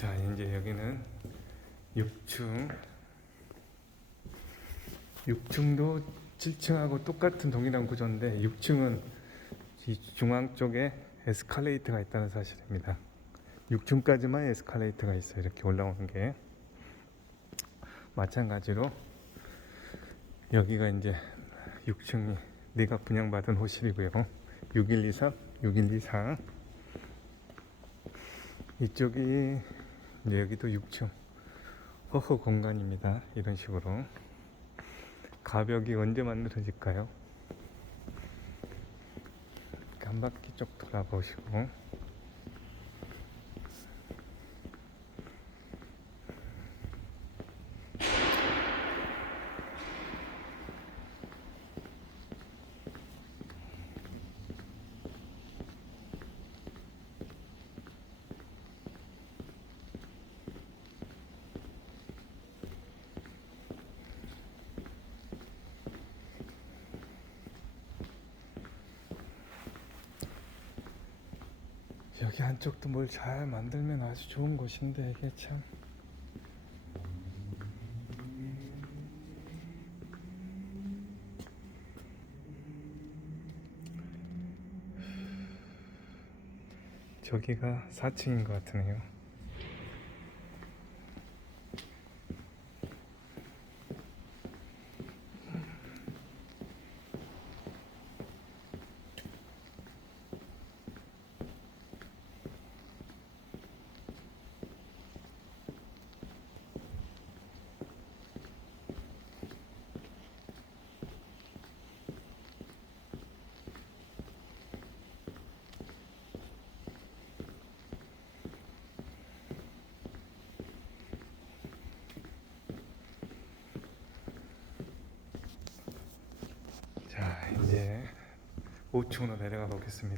자, 이제 여기는 6층. 6층도 7층하고 똑같은 동일한 구조인데 6층은 이 중앙 쪽에 에스컬레이터가 있다는 사실입니다. 6층까지만 에스컬레이터가 있어요. 이렇게 올라오는 게. 마찬가지로 여기가 이제 6층이 내가 분양받은 호실이고요. 6123, 6124. 이쪽이 여기도 6층 허허 공간입니다. 이런 식으로 가벽이 언제 만들어질까요? 한 바퀴 쭉 돌아보시고 여기 한쪽도 뭘 잘 만들면 아주 좋은 곳인데 이게 참 저기가 4층인 것 같으네요. 자 이제 5층으로 내려가 보겠습니다.